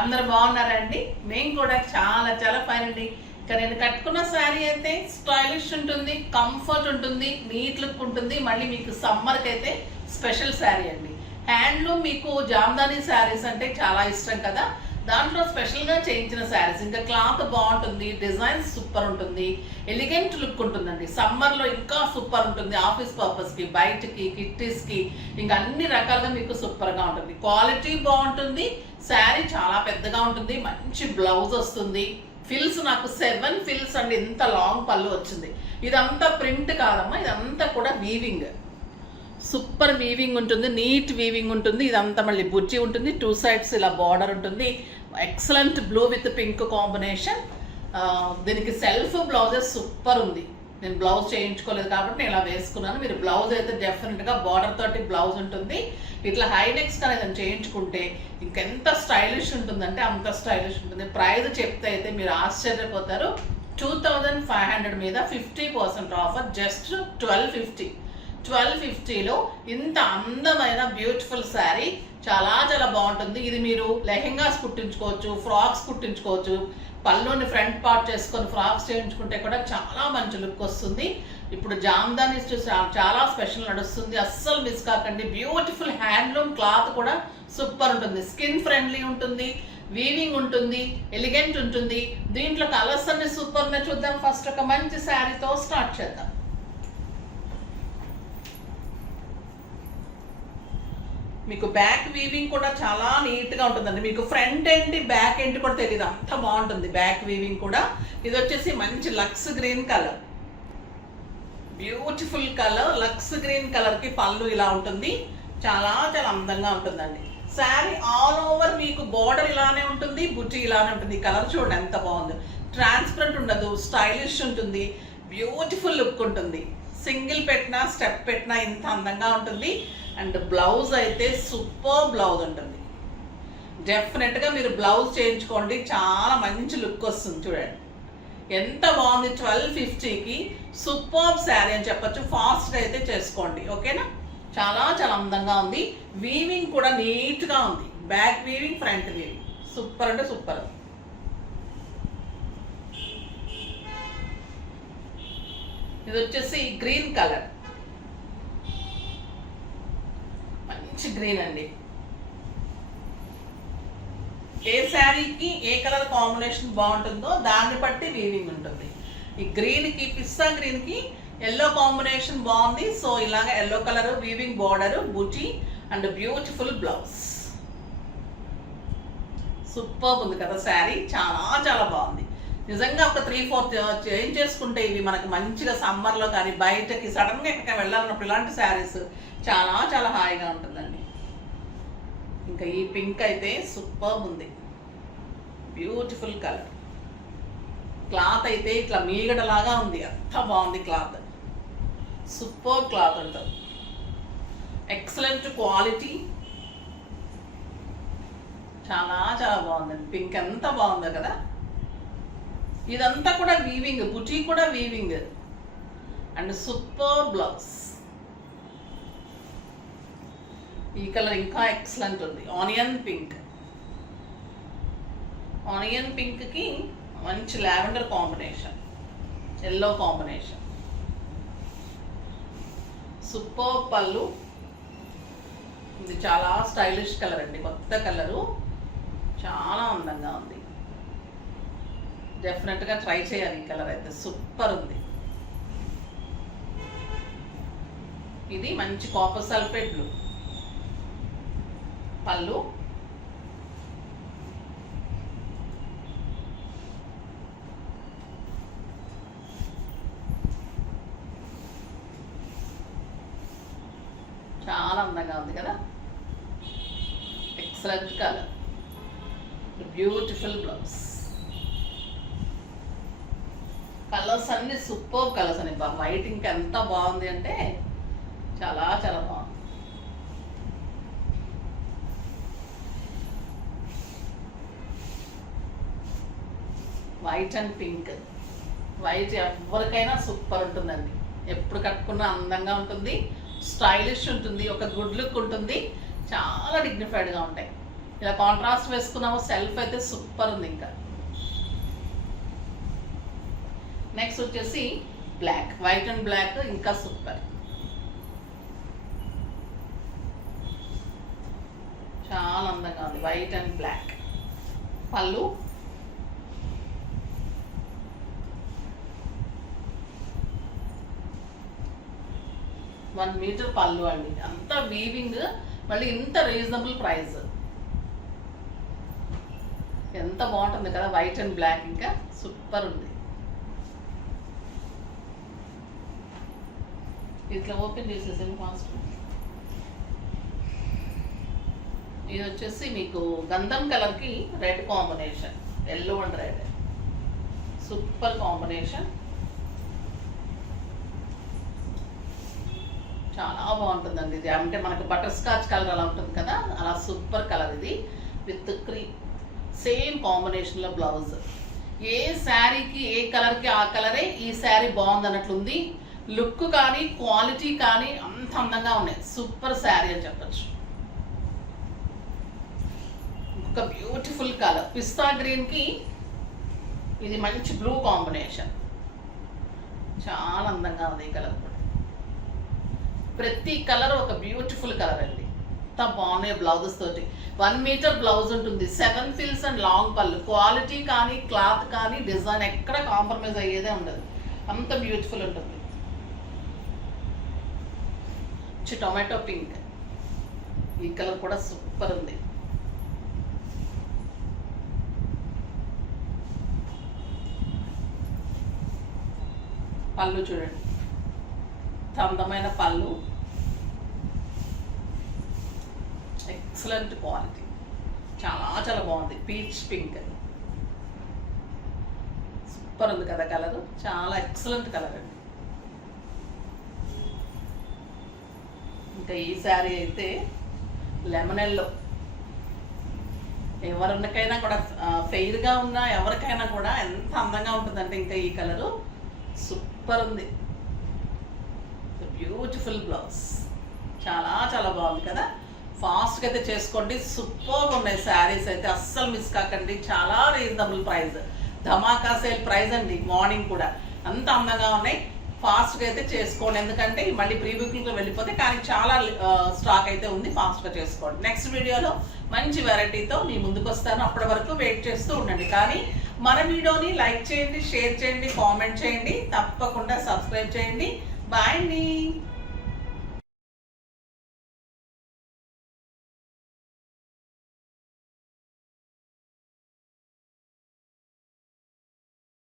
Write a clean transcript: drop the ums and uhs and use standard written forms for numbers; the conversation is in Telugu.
అందరు బాగున్నారండి. మేము కూడా చాలా చాలా ఫైన్ అండి. ఇక నేను కట్టుకున్న శారీ అయితే స్టైలిష్ ఉంటుంది, కంఫర్ట్ ఉంటుంది, నీట్ లుక్ ఉంటుంది. మళ్ళీ మీకు సమ్మర్కి అయితే స్పెషల్ శారీ అండి. హ్యాండ్లూమ్ మీకు జామ్దాని శారీస్ అంటే చాలా ఇష్టం కదా, దాంట్లో స్పెషల్గా చేయించిన శారీస్. ఇంకా క్లాత్ బాగుంటుంది, డిజైన్ సూపర్ ఉంటుంది, ఎలిగెంట్ లుక్ ఉంటుందండి. సమ్మర్లో ఇంకా సూపర్ ఉంటుంది. ఆఫీస్ పర్పస్కి, బయటకి, కిట్టీస్కి ఇంకా అన్ని రకాలుగా మీకు సూపర్గా ఉంటుంది. క్వాలిటీ బాగుంటుంది, శారీ చాలా పెద్దగా ఉంటుంది, మంచి బ్లౌజ్ వస్తుంది. ఫిల్స్ నాకు 7 ఫిల్స్ అండి, ఎంత లాంగ్ పళ్ళు వచ్చింది. ఇదంతా ప్రింట్ కాదమ్మా, ఇదంతా కూడా వీవింగ్, సూపర్ వీవింగ్ ఉంటుంది, నీట్ వీవింగ్ ఉంటుంది. ఇదంతా మళ్ళీ బుజ్జి ఉంటుంది, 2 సైడ్స్ ఇలా బార్డర్ ఉంటుంది. Excellent blue with pink combination. దీనికి సెల్ఫ్ బ్లౌజెస్ సూపర్ ఉంది. నేను బ్లౌజ్ చేయించుకోలేదు కాబట్టి నేను ఇలా వేసుకున్నాను. మీరు బ్లౌజ్ అయితే డెఫినెట్గా బార్డర్ తోటి బ్లౌజ్ ఉంటుంది. ఇట్లా హై నెక్స్ కానీ ఏదైనా చేయించుకుంటే ఇంకెంత స్టైలిష్ ఉంటుందంటే అంత స్టైలిష్ ఉంటుంది. ప్రైస్ చెప్తే అయితే మీరు ఆశ్చర్యపోతారు. 2500 మీద 50% ఆఫర్, జస్ట్ 1250లో ఇంత అందమైన బ్యూటిఫుల్ శారీ చాలా చాలా బాగుంటుంది. ఇది మీరు లెహెంగాస్ కుట్టించుకోవచ్చు, ఫ్రాక్స్ కుట్టించుకోవచ్చు. పళ్ళుని ఫ్రంట్ పార్ట్ చేసుకొని ఫ్రాక్స్ చేయించుకుంటే కూడా చాలా మంచి లుక్ వస్తుంది. ఇప్పుడు జామ్దాని చాలా స్పెషల్ నడుస్తుంది, అస్సలు మిస్ కాకండి. బ్యూటిఫుల్ హ్యాండ్లూమ్ క్లాత్ కూడా సూపర్ ఉంటుంది, స్కిన్ ఫ్రెండ్లీ ఉంటుంది, వీవింగ్ ఉంటుంది, ఎలిగెంట్ ఉంటుంది. దీంట్లో కలర్స్ అన్ని సూపర్గా చూద్దాం. ఫస్ట్ ఒక మంచి శారీతో స్టార్ట్ చేద్దాం. మీకు బ్యాక్ వీవింగ్ కూడా చాలా నీట్గా ఉంటుందండి. మీకు ఫ్రంట్ ఏంటి బ్యాక్ ఏంటి కూడా తెలియదు, అంత బాగుంటుంది బ్యాక్ వీవింగ్ కూడా. ఇది వచ్చేసి మంచి lux green colour, beautiful colour. Lux green కలర్కి పళ్ళు ఇలా ఉంటుంది, చాలా చాలా అందంగా ఉంటుందండి. శారీ ఆల్ ఓవర్ మీకు బార్డర్ ఇలానే ఉంటుంది, బుట్టి ఇలానే ఉంటుంది. కలర్ చూడండి ఎంత బాగుంది, ట్రాన్స్పరెంట్ ఉండదు, స్టైలిష్ ఉంటుంది, బ్యూటిఫుల్ లుక్ ఉంటుంది. సింగిల్ పెట్టినా స్టెప్ పెట్టినా ఇంత అందంగా ఉంటుంది. అండ్ బ్లౌజ్ అయితే సూపర్ బ్లౌజ్ ఉంటుంది. డెఫినెట్గా మీరు బ్లౌజ్ చేయించుకోండి, చాలా మంచి లుక్ వస్తుంది. చూడండి ఎంత బాగుంది. 1250కి సూపర్ శారీ అని చెప్పొచ్చు. ఫాస్ట్గా అయితే చేసుకోండి, ఓకేనా. చాలా చాలా అందంగా ఉంది. వీవింగ్ కూడా నీట్గా ఉంది, back weaving, front weaving, super అంటే సూపర్. ఇది వచ్చేసి గ్రీన్ కలర్, మంచి గ్రీన్ అండి. ఏ శారీకి ఏ కలర్ కాంబినేషన్ బాగుంటుందో దాన్ని బట్టి వీవింగ్ ఉంటుంది. ఈ గ్రీన్కి, పిస్తా గ్రీన్కి ఎల్లో కాంబినేషన్ బాగుంది. సో ఇలాగ yellow colour weaving border, buti and beautiful blouse. Super ఉంది కదా శారీ, చాలా చాలా బాగుంది. నిజంగా ఒక 3-4 చేంజ్ చేసుకుంటే ఇవి మనకు మంచిగా సమ్మర్లో కానీ బయటకి సడన్గా ఎక్కడికి వెళ్ళాలన్నప్పుడు ఇలాంటి శారీస్ చాలా చాలా హాయిగా ఉంటుందండి. ఇంకా ఈ పింక్ అయితే సూపర్ ఉంది, బ్యూటిఫుల్ కలర్. క్లాత్ అయితే ఇట్లా మీగడలాగా ఉంది, అంత బాగుంది క్లాత్, సూపర్ క్లాత్ ఉంటుంది, ఎక్సలెంట్ క్వాలిటీ, చాలా చాలా బాగుందండి. పింక్ ఎంత బాగుందో కదా. ఇదంతా కూడా వీవింగ్, బుటీ కూడా వీవింగ్ అండ్ సూపర్ బ్లౌజ్. ఈ కలర్ ఇంకా ఎక్సలెంట్ ఉంది, ఆనియన్ పింక్. ఆనియన్ పింక్కి మంచి lavender combination, yellow combination, super పళ్ళు. ఇది చాలా స్టైలిష్ కలర్ అండి, కొత్త కలరు, చాలా అందంగా ఉంది. డెఫినెట్గా ట్రై చేయాలి. ఈ కలర్ అయితే సూపర్ ఉంది. ఇది మంచి కాపర్ సల్ఫేట్ బ్లూ పళ్ళు, చాలా అందంగా ఉంది కదా. Excellent colour, beautiful blouse. Colours అన్ని సూపర్ కలర్స్ అని, వైట్ ఇంకా ఎంత బాగుంది అంటే చాలా చాలా బాగుంది. White and pink. వైట్ ఎవరికైనా సూపర్ ఉంటుందండి, ఎప్పుడు కట్టుకున్నా అందంగా ఉంటుంది, స్టైలిష్ ఉంటుంది, ఒక గుడ్ లుక్ ఉంటుంది, చాలా డిగ్నిఫైడ్గా ఉంటాయి. ఇలా కాంట్రాస్ట్ వేసుకున్నాము. సెల్ఫ్ అయితే సూపర్ ఉంది. ఇంకా నెక్స్ట్ వచ్చేసి బ్లాక్, వైట్ అండ్ బ్లాక్ ఇంకా సూపర్, చాలా అందంగా ఉంది. వైట్ అండ్ బ్లాక్ పళ్ళు, 1 మీటర్ పళ్ళు అండి. అంతా వీవింగ్, మళ్ళీ ఇంత రీజనబుల్ ప్రైస్. ఎంత బాగుంటుంది కదా, వైట్ అండ్ బ్లాక్ ఇంకా సూపర్ ఉంది. ఇట్లా ఓపెన్ చేసేసాను ఫాస్ట్. ఇది వచ్చేసి మీకు గంధం కలర్కి red combination, yellow and red, super combination, చాలా బాగుంటుందండి ఇది. అంటే మనకు బటర్ స్కాచ్ కలర్ అలా ఉంటుంది కదా, అలా సూపర్ కలర్ ఇది. విత్ క్రీమ్, సేమ్ కాంబినేషన్లో బ్లౌజ్. ఏ శారీకి ఏ కలర్కి ఆ కలరే ఈ శారీ బాగుంది అన్నట్లుంది. లుక్ కానీ క్వాలిటీ కానీ అంత అందంగా ఉన్నాయి. సూపర్ శారీ అని చెప్పచ్చు. ఒక బ్యూటిఫుల్ కలర్, పిస్తా గ్రీన్కి ఇది మంచి బ్లూ కాంబినేషన్, చాలా అందంగా ఉంది ఈ కలర్ కూడా. ప్రతి కలర్ ఒక బ్యూటిఫుల్ కలర్ అండి. ఎంత బాగున్నాయి బ్లౌజెస్ తోటి. 1 మీటర్ బ్లౌజ్ ఉంటుంది, 7 ఫిల్స్ అండ్ లాంగ్ పళ్ళు. క్వాలిటీ కానీ క్లాత్ కానీ డిజైన్ ఎక్కడ కాంప్రమైజ్ అయ్యేదే ఉండదు, అంత బ్యూటిఫుల్ ఉంటుంది. టొమాటో పింక్, ఈ కలర్ కూడా సూపర్ ఉంది. పళ్ళు చూడండి, అందమైన పళ్ళు, ఎక్సలెంట్ క్వాలిటీ, చాలా చాలా బాగుంది. పీచ్ పింక్ సూపర్ ఉంది కదా కలర్, చాలా ఎక్సలెంట్ కలర్ అండి. ఇంకా ఈ శారీ అయితే లెమన్ ఎల్లో, ఎవరికైనా కూడా ఫెయిర్గా ఉన్నా ఎవరికైనా కూడా ఎంత అందంగా ఉంటుందంటే ఇంకా ఈ కలరు సూపర్ ఉంది. బ్యూటిఫుల్ బ్లౌజ్, చాలా చాలా బాగుంది కదా. ఫాస్ట్గా అయితే చేసుకోండి. సూపర్ ఉన్నాయి శారీస్ అయితే, అస్సలు మిస్ కాకండి. చాలా రీజనబుల్ ప్రైస్, ధమాకా సేల్ ప్రైస్ అండి. మార్నింగ్ కూడా అంత అందంగా ఉన్నాయి. ఫాస్ట్గా అయితే చేసుకోండి, ఎందుకంటే మళ్ళీ ప్రీ బుకింగ్లో వెళ్ళిపోతే. కానీ చాలా స్టాక్ అయితే ఉంది, ఫాస్ట్గా చేసుకోండి. నెక్స్ట్ వీడియోలో మంచి వెరైటీతో మీ ముందుకు వస్తాను. అప్పటి వరకు వెయిట్ చేస్తూ ఉండండి. కానీ మన వీడియోని లైక్ చేయండి, షేర్ చేయండి, కామెంట్ చేయండి, తప్పకుండా సబ్స్క్రైబ్ చేయండి. బాయ్ అండి.